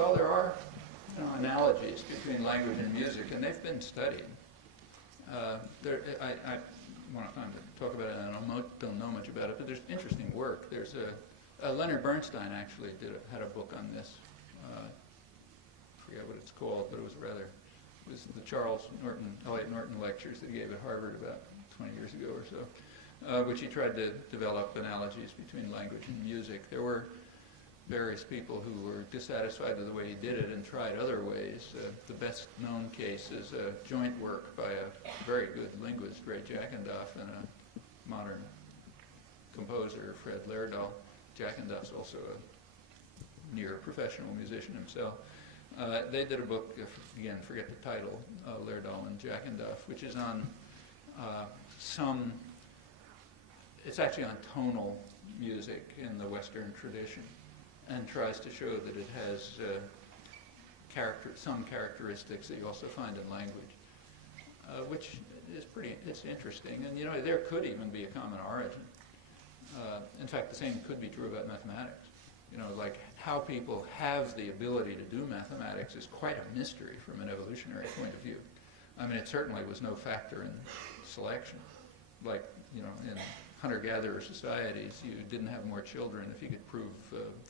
Well, there are analogies between language and music, and they've been studied. I want to talk about it, and I don't know much about it, but there's interesting work. There's Leonard Bernstein actually had a book on this. I forget what it's called, but it was the Charles Eliot Norton lectures that he gave at Harvard about 20 years ago or so, which he tried to develop analogies between language and music. There were various people who were dissatisfied with the way he did it and tried other ways. The best known case is a joint work by a very good linguist, Ray Jackendoff, and a modern composer, Fred Lerdahl. Jackendoff's also a near professional musician himself. They did a book, again, forget the title, Lerdahl and Jackendoff, which is on it's actually on tonal music in the Western tradition, and tries to show that it has some characteristics that you also find in language, which is it's interesting. And there could even be a common origin. In fact, the same could be true about mathematics. Like how people have the ability to do mathematics is quite a mystery from an evolutionary point of view. I mean, it certainly was no factor in selection. Like, in hunter-gatherer societies, you didn't have more children if you could prove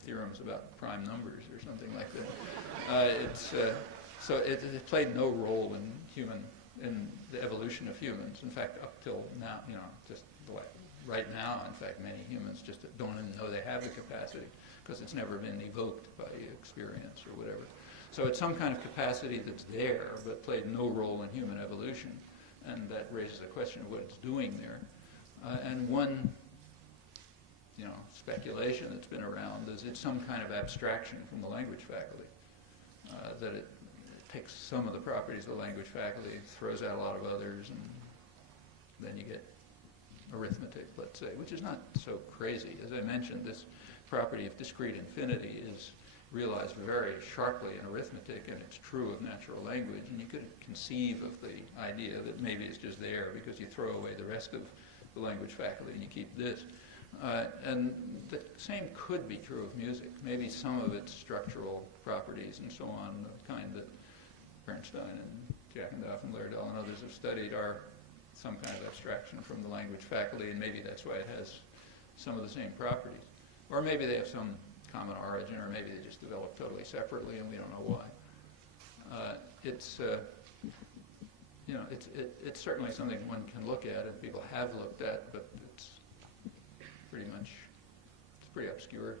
theorems about prime numbers or something like that. So it played no role in the evolution of humans. In fact, up till now, just right now, in fact, many humans just don't even know they have the capacity because it's never been evoked by experience or whatever. So it's some kind of capacity that's there but played no role in human evolution, and that raises a question of what it's doing there. And one speculation that's been around is it's some kind of abstraction from the language faculty, that it takes some of the properties of the language faculty, throws out a lot of others, and then you get arithmetic, let's say, which is not so crazy. As I mentioned, this property of discrete infinity is realized very sharply in arithmetic, and it's true of natural language, and you could conceive of the idea that maybe it's just there because you throw away the rest of the language faculty and you keep this. And the same could be true of music. Maybe some of its structural properties and so on, the kind that Bernstein and Jackendoff and Lerdahl and others have studied, are some kind of abstraction from the language faculty, and maybe that's why it has some of the same properties. Or maybe they have some common origin, or maybe they just develop totally separately and we don't know why. It's certainly something one can look at and people have looked at, but it's pretty obscure.